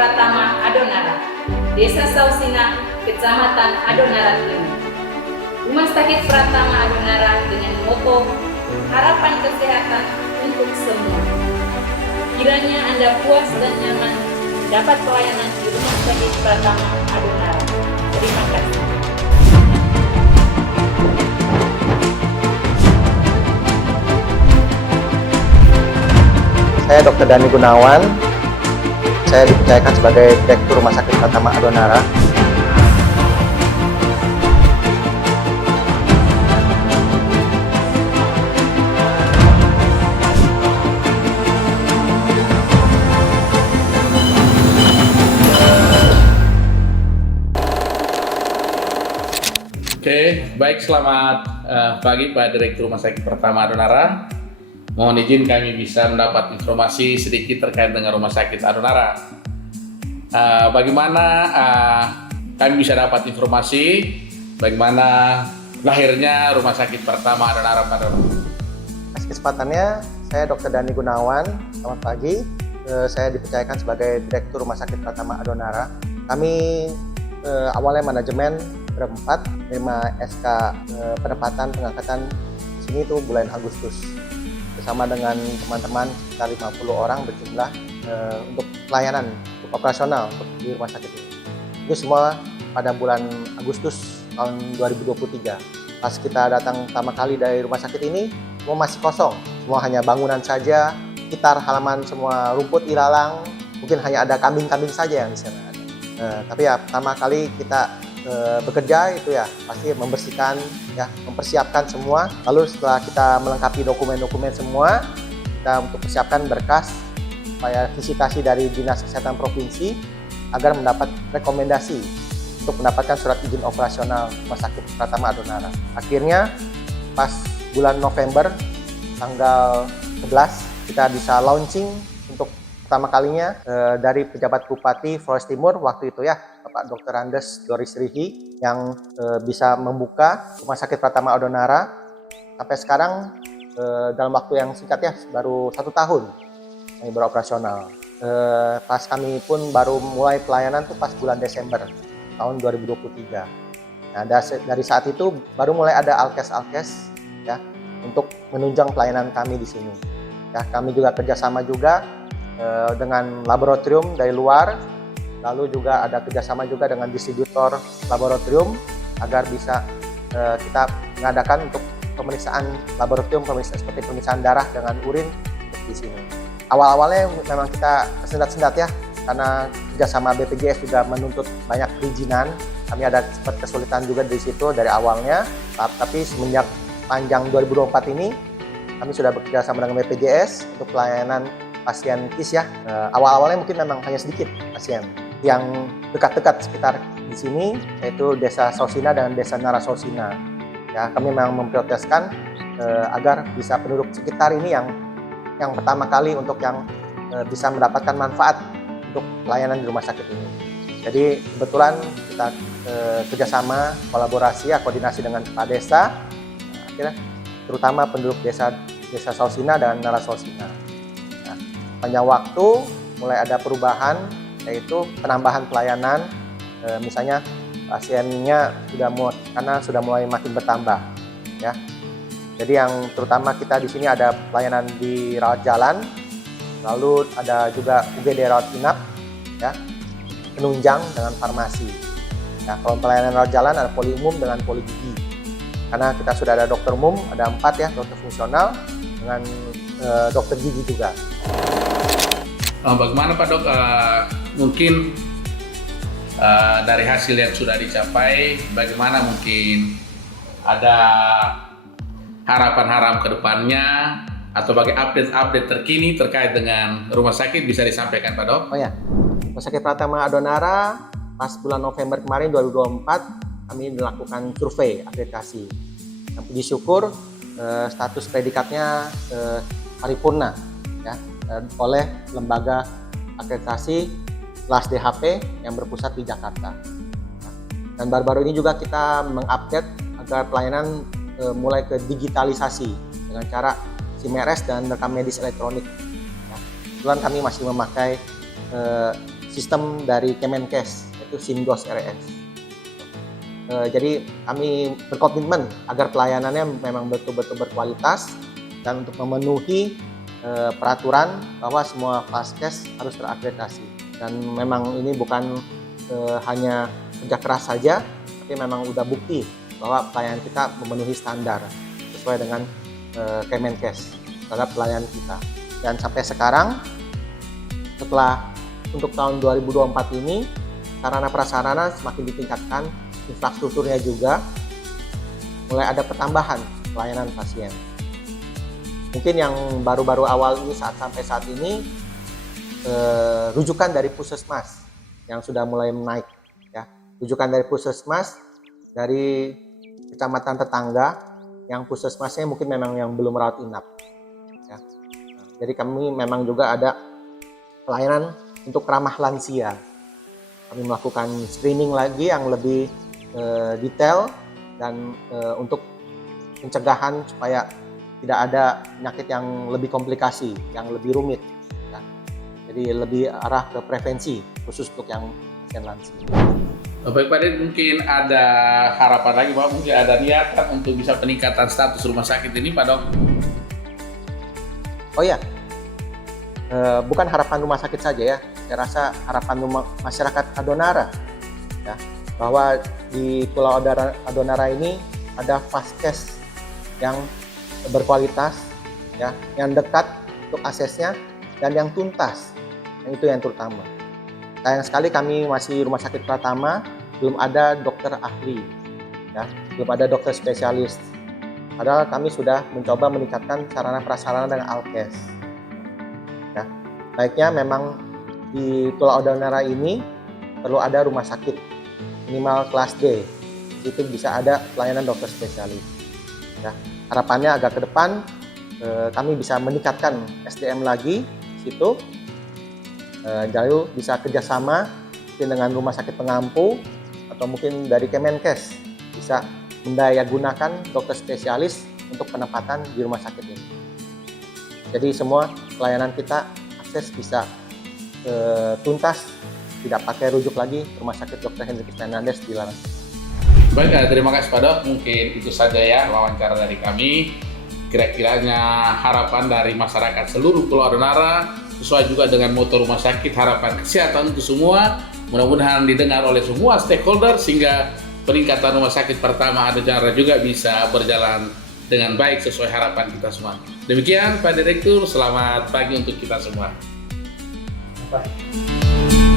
Pratama Adonara, Desa Sausina, Kecamatan Adonara Timur. Rumah Sakit Pratama Adonara dengan moto harapan kesehatan untuk semua. Kiranya Anda puas dan nyaman dapat pelayanan di Rumah Sakit Pratama Adonara. Terima kasih. Saya Dr. Dani Gunawan. Saya dipercayakan sebagai Direktur Rumah Sakit Pratama Adonara. Oke, baik, selamat pagi Pak Direktur Rumah Sakit Pratama Adonara. Mohon izin kami bisa mendapat informasi sedikit terkait dengan Rumah Sakit Adonara. Bagaimana kami bisa dapat informasi bagaimana lahirnya Rumah Sakit Pratama Adonara pada Atas kesempatannya, saya Dr. Dani Gunawan. Selamat pagi. Saya dipercayakan sebagai Direktur Rumah Sakit Pratama Adonara. Kami awalnya manajemen berempat, menerima SK penempatan pengangkatan di sini itu bulan Agustus. Bersama dengan teman-teman sekitar 50 orang berjumlah untuk pelayanan, untuk operasional untuk di rumah sakit ini. Itu semua pada bulan Agustus tahun 2023. Pas kita datang pertama kali dari rumah sakit ini, semua masih kosong. Semua hanya bangunan saja, sekitar halaman semua rumput ilalang, mungkin hanya ada kambing-kambing saja yang di sana ada. Tapi ya pertama kali kita bekerja itu ya pasti membersihkan ya, mempersiapkan semua. Lalu setelah kita melengkapi dokumen-dokumen semua, kita untuk persiapkan berkas supaya visitasi dari Dinas Kesehatan Provinsi agar mendapat rekomendasi untuk mendapatkan surat izin operasional Rumah Sakit Pratama Adonara. Akhirnya pas bulan November tanggal 11 kita bisa launching untuk pertama kalinya dari pejabat Bupati Flores Timur waktu itu ya, Bapak Dr. Andes Doris Rihi, yang bisa membuka Rumah Sakit Pratama Adonara. Sampai sekarang dalam waktu yang singkat ya, baru 1 tahun kami beroperasional. Pas kami pun baru mulai pelayanan tuh pas bulan Desember tahun 2023. Nah, dari saat itu baru mulai ada alkes-alkes ya untuk menunjang pelayanan kami di sini. Ya, kami juga kerjasama juga dengan laboratorium dari luar, lalu juga ada kerjasama juga dengan distributor laboratorium agar bisa kita mengadakan untuk pemeriksaan laboratorium, pemeriksaan seperti pemeriksaan darah dengan urin di sini. Awal-awalnya memang kita sendat-sendat ya, karena kerjasama BPJS juga menuntut banyak perizinan. Kami ada sempat kesulitan juga dari situ dari awalnya, tapi semenjak panjang 2024 ini kami sudah bekerja sama dengan BPJS untuk pelayanan pasien KIS ya. Awal-awalnya mungkin memang hanya sedikit pasien yang dekat-dekat sekitar di sini, yaitu Desa Sausina dan Desa Narasosina. Ya, kami memang memprioritaskan agar bisa penduduk sekitar ini yang pertama kali untuk yang bisa mendapatkan manfaat untuk pelayanan di rumah sakit ini. Jadi kebetulan kita kerjasama, kolaborasi ya, koordinasi dengan Kepala Desa, akhirnya terutama penduduk Desa Sausina dan Narasosina. Panjang waktu mulai ada perubahan, yaitu penambahan pelayanan, misalnya pasiennya sudah mulai makin bertambah ya. Jadi yang terutama kita di sini ada pelayanan di rawat jalan, lalu ada juga UGD rawat inap ya, penunjang dengan farmasi ya. Kalau pelayanan rawat jalan ada poli umum dengan poli gigi, karena kita sudah ada dokter umum, ada 4 ya, dokter fungsional dengan dokter gigi juga. Bagaimana Pak Dok, mungkin dari hasil yang sudah dicapai, bagaimana mungkin ada harapan-harapan ke depannya atau bagi update-update terkini terkait dengan rumah sakit bisa disampaikan Pak Dok? Oh ya, Rumah Sakit Pratama Adonara pas bulan November kemarin 2024 kami melakukan survei akreditasi. Dan puji syukur status predikatnya paripurna ya, oleh lembaga akreditasi LAS DHP yang berpusat di Jakarta. Dan baru-baru ini juga kita mengupdate agar pelayanan mulai ke digitalisasi dengan cara SIM-RS dan rekam medis elektronik. Kebetulan kami masih memakai sistem dari Kemenkes, yaitu Simgos RS. Jadi kami berkomitmen agar pelayanannya memang betul-betul berkualitas dan untuk memenuhi peraturan bahwa semua Vaskes harus terakreditasi. Dan memang ini bukan hanya kerja keras saja, tapi memang udah bukti bahwa pelayanan kita memenuhi standar sesuai dengan Kemenkes terhadap pelayanan kita. Dan sampai sekarang, setelah untuk tahun 2024 ini, sarana prasarana semakin ditingkatkan, infrastrukturnya juga mulai ada pertambahan pelayanan pasien. Mungkin yang baru-baru awal ini sampai saat ini rujukan dari puskesmas yang sudah mulai naik, ya. Rujukan dari puskesmas dari kecamatan tetangga yang puskesmasnya mungkin memang yang belum rawat inap, ya. Jadi kami memang juga ada pelayanan untuk ramah lansia. Kami melakukan screening lagi yang lebih detail dan untuk pencegahan supaya tidak ada penyakit yang lebih komplikasi, yang lebih rumit, ya. Jadi lebih arah ke prevensi khusus untuk yang pasien lansia. Baik Pak Dit, mungkin ada harapan lagi Pak, mungkin ada niatan untuk bisa peningkatan status rumah sakit ini Pak Dok? Oh ya, bukan harapan rumah sakit saja ya, saya rasa harapan masyarakat Adonara, ya, bahwa di Pulau Adonara ini ada Vaskes yang berkualitas, ya, yang dekat untuk aksesnya dan yang tuntas, yang itu yang terutama. Sayang sekali kami masih rumah sakit Pratama, belum ada dokter ahli, ya, belum ada dokter spesialis. Padahal kami sudah mencoba meningkatkan sarana prasarana dengan Alkes. Ya, baiknya memang di Pulau Adonara ini perlu ada rumah sakit minimal kelas D, itu bisa ada pelayanan dokter spesialis. Ya, harapannya agar ke depan kami bisa meningkatkan SDM lagi di situ. Lalu bisa kerjasama mungkin dengan rumah sakit pengampu atau mungkin dari Kemenkes bisa mendayagunakan dokter spesialis untuk penempatan di rumah sakit ini. Jadi semua pelayanan kita akses bisa tuntas, tidak pakai rujuk lagi ke Rumah Sakit Dr. Henriques Fernandes di Larang. Baik, terima kasih Pak Dok. Mungkin itu saja ya wawancara dari kami. Kira-kiranya harapan dari masyarakat seluruh Pulau Adonara sesuai juga dengan moto rumah sakit, harapan kesehatan untuk semua. Mudah-mudahan didengar oleh semua stakeholder sehingga peningkatan rumah sakit pertama Adonara juga bisa berjalan dengan baik sesuai harapan kita semua. Demikian Pak Direktur, selamat pagi untuk kita semua. Baik.